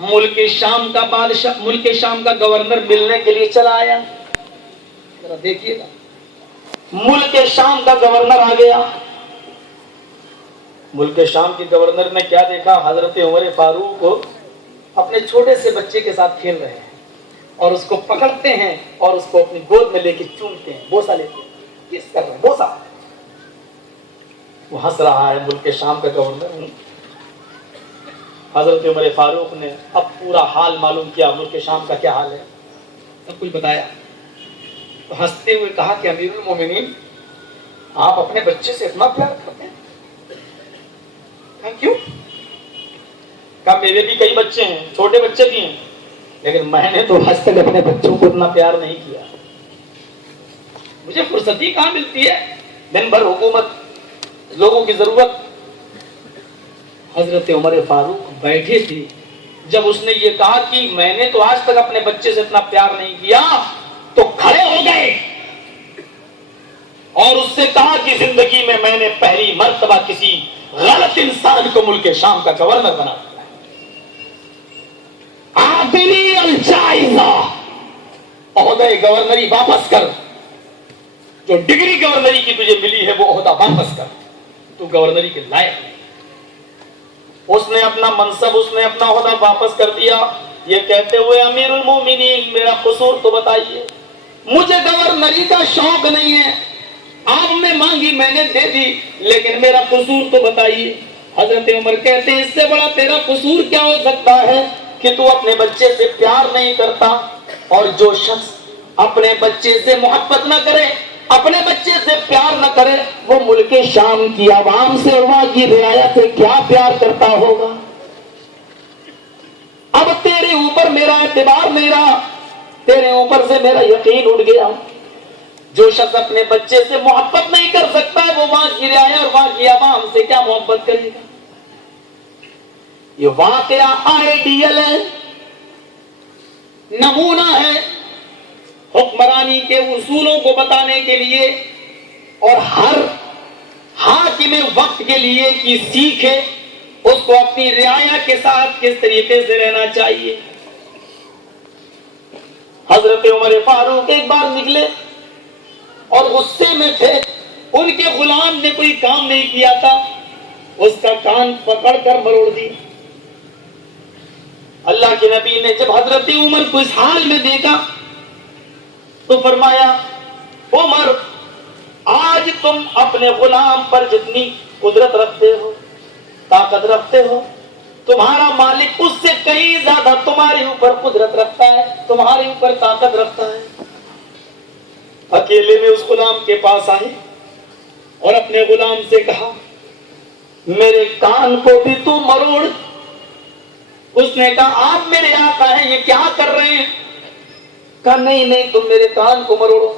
ملک شام کا بادشاہ، ملک شام کا گورنر ملنے کے لیے چلا آیا۔ ذرا دیکھیے گا، ملک شام کا گورنر آ گیا۔ ملک شام کے گورنر نے کیا دیکھا؟ حضرت عمر فاروق کو اپنے چھوٹے سے بچے کے ساتھ کھیل رہے ہیں، اور اس کو پکڑتے ہیں اور اس کو اپنی گود میں لے کے چومتے ہیں، بوسا لیتے ہیں، کس کر رہے ہیں، بوسا۔ وہ ہنس رہا ہے ملک شام کا گورنر۔ حضرت عمر فاروق نے اب پورا حال معلوم کیا، ملک شام کا کیا حال ہے، سب کچھ بتایا۔ تو ہنستے ہوئے کہا کہ امیر المومنین آپ اپنے بچے سے اتنا پیار کرتے ہیں؟ Thank you. کہا میرے بھی کئی بچے ہیں، چھوٹے بچے بھی ہیں، لیکن میں نے تو آج تک اپنے بچوں کو اتنا پیار نہیں کیا۔ مجھے فرصتی کہاں ملتی ہے، دن بھر حکومت، لوگوں کی ضرورت۔ حضرت عمر فاروق بیٹھے تھے، جب اس نے یہ کہا کہ میں نے تو آج تک اپنے بچے سے اتنا پیار نہیں کیا، تو کھڑے ہو گئے اور اس سے کہا کہ زندگی میں نے پہلی مرتبہ کسی غلط انسان کو ملک شام کا گورنر بنا دیا۔ آبری الجائزہ، عہدہ گورنری واپس کر، جو ڈگری گورنری کی تجھے ملی ہے وہ عہدہ واپس کر، تو گورنری کے لائق نہیں۔ اس نے اپنا منصب، اس نے اپنا عہدہ واپس کر دیا، یہ کہتے ہوئے امیر المومنین میرا قصور تو بتائیے، مجھے گورنری کا شوق نہیں ہے، آپ نے مانگی میں نے دے دی، لیکن میرا قصور تو بتائیے۔ حضرت عمر کہتے ہیں اس سے بڑا تیرا قصور کیا ہو سکتا ہے کہ تو اپنے بچے سے پیار نہیں کرتا، اور جو شخص اپنے بچے سے محبت نہ کرے، اپنے بچے سے پیار نہ کرے، وہ ملک شام کی عوام سے، وہاں کی رعایا سے کیا پیار کرتا ہوگا؟ اب تیرے اوپر میرا اعتبار نہیں رہا، تیرے اوپر سے میرا یقین اٹھ گیا۔ جو شخص اپنے بچے سے محبت نہیں کر سکتا ہے، وہ وہاں کی رعایا اور وہاں کی عوام سے کیا محبت کرے گا؟ یہ واقعہ آئیڈیل ہے، نمونہ ہے حکمرانی کے اصولوں کو بتانے کے لیے، اور ہر حاکم وقت کے لیے کہ سیکھے اس کو اپنی رعایا کے ساتھ کس طریقے سے رہنا چاہیے۔ حضرت عمر فاروق ایک بار نکلے اور غصے میں تھے، ان کے غلام نے کوئی کام نہیں کیا تھا، اس کا کان پکڑ کر مروڑ دی۔ اللہ کے نبی نے جب حضرت عمر کو اس حال میں دیکھا تو فرمایا عمر، آج تم اپنے غلام پر جتنی قدرت رکھتے ہو، طاقت رکھتے ہو، تمہارا مالک اس سے کہیں زیادہ تمہارے اوپر قدرت رکھتا ہے، تمہارے اوپر طاقت رکھتا ہے۔ اکیلے میں اس غلام کے پاس آئے اور اپنے غلام سے کہا میرے کان کو بھی تو مروڑ۔ اس نے کہا آپ میرے آقا ہیں، یہ کیا کر رہے ہیں؟ کہا نہیں تم میرے کان کو مروڑو۔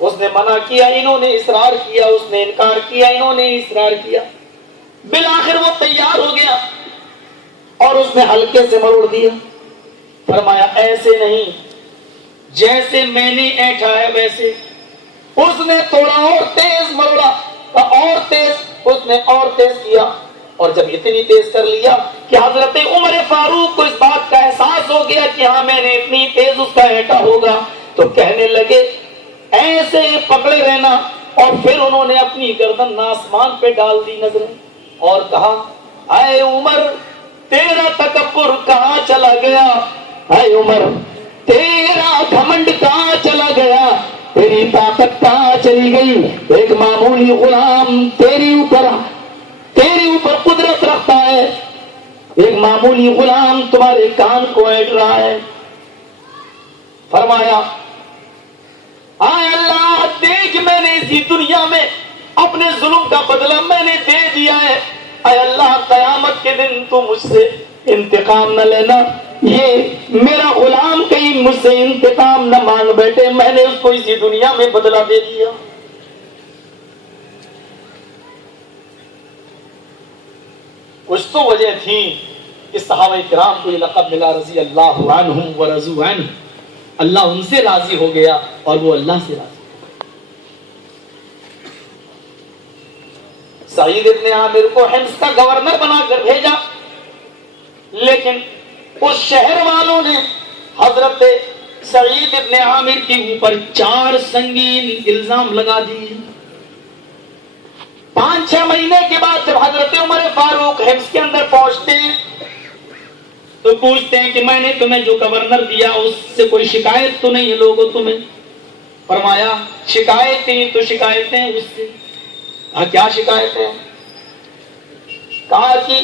اس نے منع کیا، انہوں نے اصرار کیا، اس نے انکار کیا، انہوں نے اصرار کیا، بالآخر وہ تیار ہو گیا اور اس نے ہلکے سے مروڑ دیا۔ فرمایا ایسے نہیں، جیسے میں نے ایٹھا ہے ویسے۔ اس نے تھوڑا اور تیز مروڑا، اور تیز، اس نے اور تیز کیا، اور جب اتنی تیز کر لیا کہ حضرت عمر فاروق کو اس بات کا احساس ہو گیا کہ ہاں میں نے اتنی تیز اس کا ایٹا ہوگا، تو کہنے لگے ایسے پکڑے رہنا، اور پھر انہوں نے اپنی گردن آسمان پہ ڈال دی نظریں اور کہا اے عمر تیرا تکبر کہاں چلا گیا، اے عمر تیرا گھمنڈ کہاں چلا گیا، تیری طاقت کہاں چلی گئی؟ ایک معمولی غلام تیری اوپر قدرت رکھتا ہے، ایک معمولی غلام تمہارے کان کو ایٹ رہا ہے۔ فرمایا اے اللہ دیکھ میں نے اسی دنیا میں اپنے ظلم کا بدلہ میں نے دے دیا ہے، اے اللہ قیامت کے دن تو مجھ سے انتقام نہ لینا، یہ میرا غلام کہیں مجھ سے انتقام نہ مانگ بیٹھے، میں نے اس کو اسی دنیا میں بدلہ دے دیا۔ کچھ تو وجہ تھی کہ صحابہ کرام کو یہ لقب ملا رضی اللہ عنہم ورضوا عنہ، اللہ ان سے راضی ہو گیا اور وہ اللہ سے راضی۔ سعید ابن عامر کو حمص کا گورنر بنا کر بھیجا، لیکن اس شہر والوں نے حضرت سعید ابن عامر کے اوپر 4 سنگین الزام لگا دیے۔ 5-6 مہینے کے بعد جب حضرت عمر فاروق حمص کے اندر پہنچتے ہیں تو پوچھتے ہیں کہ میں نے تمہیں جو گورنر دیا اس سے کوئی شکایت تو نہیں ہے لوگوں تمہیں؟ فرمایا شکایتیں تو شکایتیں اس سے۔ کیا شکایتیں؟ کہا کہ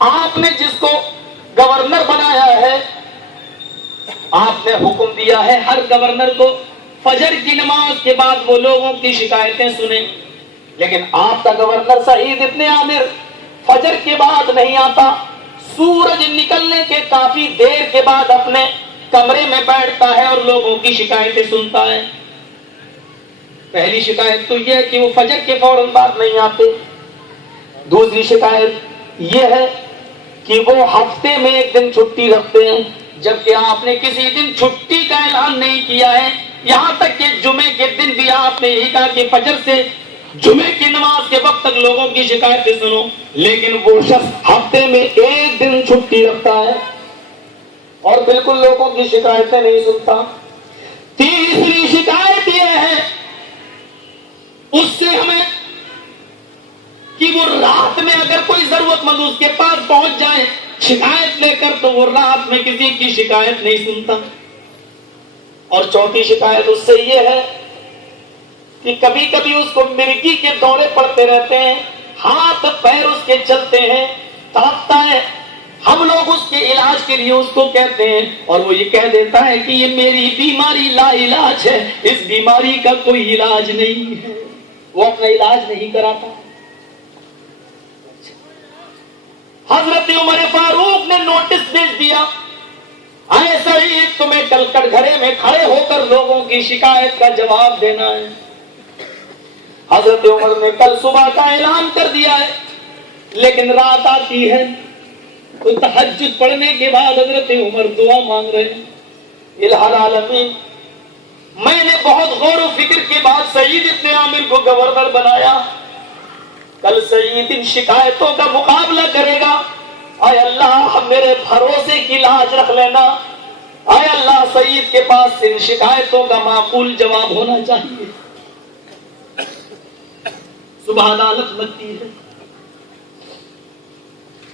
آپ نے جس کو گورنر بنایا ہے، آپ نے حکم دیا ہے ہر گورنر کو فجر کی نماز کے بعد وہ لوگوں کی شکایتیں سنیں، لیکن آپ کا گورنر سعید ابن عامر فجر کے بعد نہیں آتا، سورج نکلنے کے کافی دیر کے بعد اپنے کمرے میں بیٹھتا ہے اور لوگوں کی شکایتیں سنتا ہے۔ پہلی شکایت تو یہ ہے کہ وہ فجر کے فوراً بعد نہیں آتے. دوسری شکایت یہ ہے کہ وہ ہفتے میں ایک دن چھٹی رکھتے ہیں، جبکہ آپ نے کسی دن چھٹی کا اعلان نہیں کیا ہے. یہاں تک کہ جمعے کے دن بھی آپ نے یہی کہا کہ فجر سے جمعے کی نماز کے وقت تک لوگوں کی شکایتیں سنو، لیکن وہ شخص ہفتے میں ایک دن چھٹی رکھتا ہے اور بالکل لوگوں کی شکایتیں نہیں سنتا. تیسری شکایت یہ ہے اس سے ہمیں کہ وہ رات میں اگر کوئی ضرورت مند اس کے پاس پہنچ جائے شکایت لے کر تو وہ رات میں کسی کی شکایت نہیں سنتا. اور چوتھی شکایت اس سے یہ ہے کہ کبھی کبھی اس کو مرگی کے دورے پڑتے رہتے ہیں، ہاتھ پیر اس کے چلتے ہیں، تڑپتا ہے. ہم لوگ اس کے علاج کے لیے اس کو کہتے ہیں اور وہ یہ کہہ دیتا ہے کہ یہ میری بیماری لا علاج ہے، اس بیماری کا کوئی علاج نہیں ہے. وہ اپنا علاج نہیں کراتا. حضرت عمر فاروق نے نوٹس بھیج دیا، ایسا ہی تمہیں کل کٹگھرے میں کھڑے ہو کر لوگوں کی شکایت کا جواب دینا ہے. حضرت عمر نے کل صبح کا اعلان کر دیا ہے، لیکن رات آتی ہے تو تہجد پڑھنے کے بعد حضرت عمر دعا مانگ رہے ہیں. الہ العالمین، میں نے بہت غور و فکر کے بعد سعید ابن عامر کو گورنر بنایا. کل سعید ان شکایتوں کا مقابلہ کرے گا. اے اللہ میرے بھروسے کی لاج رکھ لینا. اے اللہ سعید کے پاس ان شکایتوں کا معقول جواب ہونا چاہیے. صبح عدالت لگتی ہے.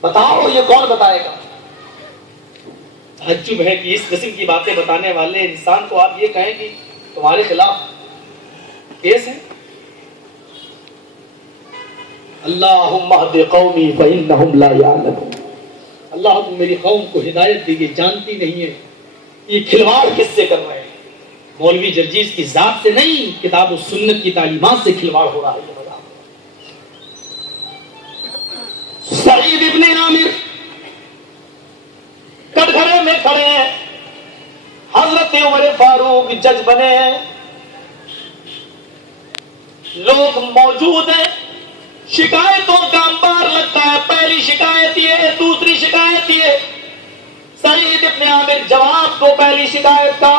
بتاؤ یہ کون بتائے گا؟ تعجب ہے کہ اس قسم کی باتیں بتانے والے انسان کو آپ یہ کہیں کہ تمہارے خلاف کیس ہے. اللہم اہد قومی فإنہم لا یعلمون. اللہ تم میری قوم کو ہدایت دیجیے، جانتی نہیں ہے. یہ کھلواڑ کس سے کر رہے ہیں؟ مولوی جرجیز کی ذات سے نہیں، کتاب و سنت کی تعلیمات سے کھلواڑ ہو رہا ہے. سعید ابن عامر کٹگھرے میں کھڑے ہیں، حضرت عمر فاروق جج بنے ہیں، لوگ موجود ہیں، شکایتوں کا انبار لگتا ہے. پہلی شکایت یہ ہے، دوسری شکایت یہ. سعید ابن عامر جواب دو پہلی شکایت کا.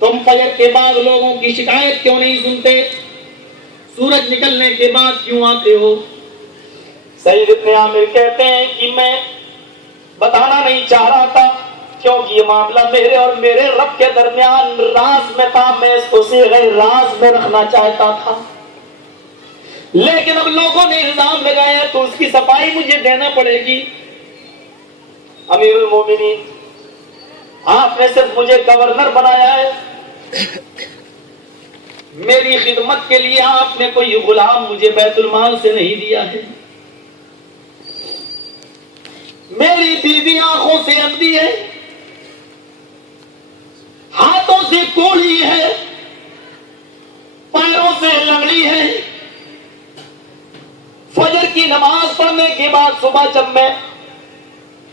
تم فجر کے بعد لوگوں کی شکایت کیوں نہیں سنتے؟ سورج نکلنے کے بعد کیوں آتے ہو؟ سعید ابن عامر کہتے ہیں کہ میں بتانا نہیں چاہ رہا تھا، کیونکہ یہ معاملہ میرے اور میرے رب کے درمیان راز میں تھا. میں اس کو صیغہ راز میں رکھنا چاہتا تھا، لیکن اب لوگوں نے الزام لگایا تو اس کی صفائی مجھے دینا پڑے گی. امیر المومنین، آپ نے صرف مجھے گورنر بنایا ہے، میری خدمت کے لیے آپ نے کوئی غلام مجھے بیت المال سے نہیں دیا ہے. میری بیوی آنکھوں سے اندھی ہے، ہاتھوں سے کوڑی ہے، پیروں سے لنگڑی ہے. فجر کی نماز پڑھنے کے بعد صبح جب میں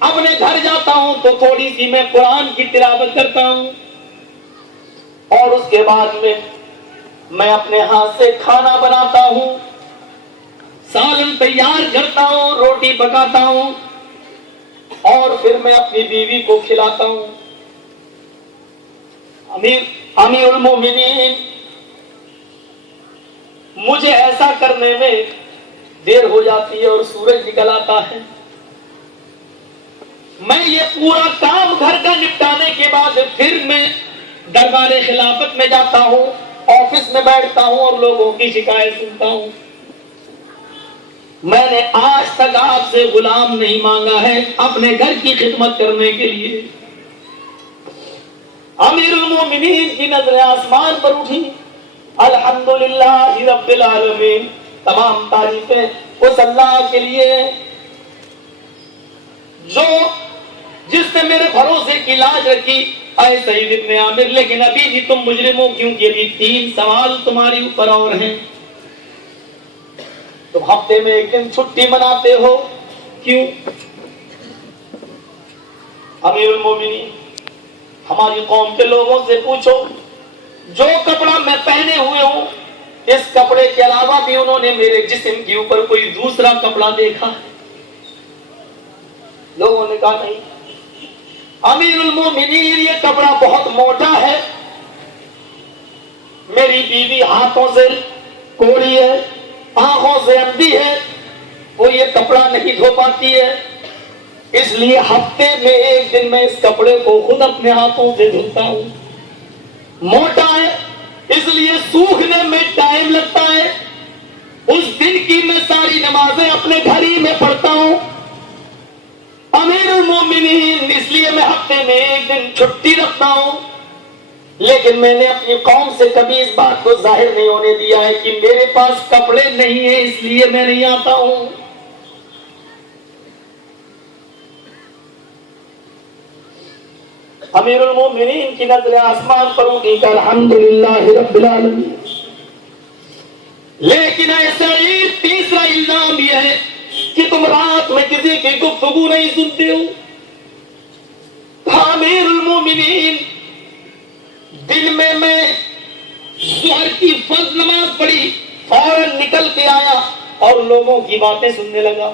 اپنے گھر جاتا ہوں تو تھوڑی سی میں قرآن کی تلاوت کرتا ہوں اور اس کے بعد میں اپنے ہاتھ سے کھانا بناتا ہوں، سالن تیار کرتا ہوں، روٹی پکاتا ہوں اور پھر میں اپنی بیوی کو کھلاتا ہوں. امیر المومنین، مجھے ایسا کرنے میں دیر ہو جاتی ہے اور سورج نکل آتا ہے. میں یہ پورا کام گھر کا نپٹانے کے بعد پھر میں دربار خلافت میں جاتا ہوں، آفس میں بیٹھتا ہوں اور لوگوں کی شکایت سنتا ہوں. میں نے آج تک آپ سے غلام نہیں مانگا ہے اپنے گھر کی خدمت کرنے کے لیے. امیر المومنین کی نظریں آسمان پر اٹھی. الحمدللہ رب العالمین، تمام تعریفیں اس اللہ کے لیے جو جس نے میرے بھروسے کی لاج رکھی. اے سعید ابن عامر، لیکن ابھی بھی تم مجرم ہو، کیونکہ ابھی 3 سوال تمہارے اوپر اور ہیں. تم ہفتے میں ایک دن چھٹی مناتے ہو، کیوں؟ امیر المومنین، ہماری قوم کے لوگوں سے پوچھو، جو کپڑا میں پہنے ہوئے ہوں اس کپڑے کے علاوہ بھی انہوں نے میرے جسم کے اوپر کوئی دوسرا کپڑا دیکھا؟ لوگوں نے کہا نہیں امیر المومنین یہ کپڑا بہت موٹا ہے، میری بیوی ہاتھوں سے کوڑی ہے، آنکھوں سے اندھی ہے، وہ یہ کپڑا نہیں دھو پاتی ہے، اس لیے ہفتے میں ایک دن میں اس کپڑے کو خود اپنے ہاتھوں سے دھوتا ہوں۔ موٹا ہے اس لیے سوکھنے میں ٹائم لگتا ہے، اس دن کی میں ساری نمازیں اپنے گھر ہی میں پڑھتا ہوں۔ امیر المومنین اس لیے میں ہفتے میں ایک دن چھٹی رکھتا ہوں، لیکن میں نے اپنی قوم سے کبھی اس بات کو ظاہر نہیں ہونے دیا ہے کہ میرے پاس کپڑے نہیں ہیں اس لیے میں نہیں آتا ہوں۔ امیر المومنین کی نظر آسمان پر ہوگی کہ الحمدللہ رب العالمین۔ لیکن ایسا ہی تیسرا الزام یہ ہے کہ تم رات میں کسی کی گفتگو نہیں سنتے ہو۔ امیر المومنین دن میں ظہر کی فرض نماز پڑھی، فوراً نکل کے آیا اور لوگوں کی باتیں سننے لگا،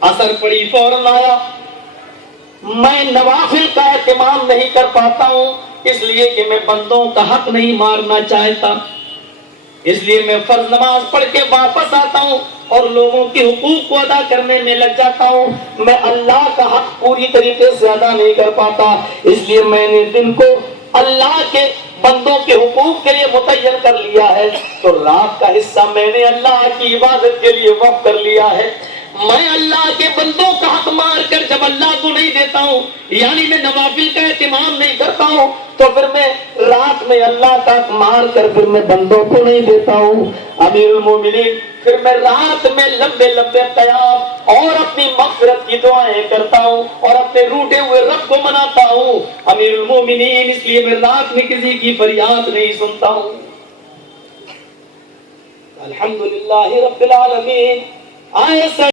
عصر پڑھی فوراً آیا۔ میں نوافل کا اہتمام نہیں کر پاتا ہوں اس لیے کہ میں بندوں کا حق نہیں مارنا چاہتا، اس لیے میں فرض نماز پڑھ کے واپس آتا ہوں اور لوگوں کے حقوق کو ادا کرنے میں لگ جاتا ہوں۔ میں اللہ کا حق پوری طریقے سے ادا نہیں کر پاتا، اس لیے میں نے دن کو اللہ کے بندوں کے حقوق کے لیے متعین کر لیا ہے، تو رات کا حصہ میں نے اللہ کی عبادت کے لیے وقف کر لیا ہے۔ میں اللہ کے بندوں کا حق مار کر جب اللہ کو نہیں دیتا ہوں، یعنی میں نوافل کا اہتمام نہیں کرتا ہوں، تو پھر میں رات میں اللہ کا حق مار کر پھر میں بندوں کو نہیں دیتا ہوں۔ امیر المومنین پھر میں رات میں لمبے لمبے قیام اور اپنی مغفرت کی دعائیں کرتا ہوں اور اپنے روٹے ہوئے رب کو مناتا ہوں۔ امیر المومنین اس لیے میں رات میں کسی کی فریاد نہیں سنتا ہوں۔ الحمدللہ رب العالمین۔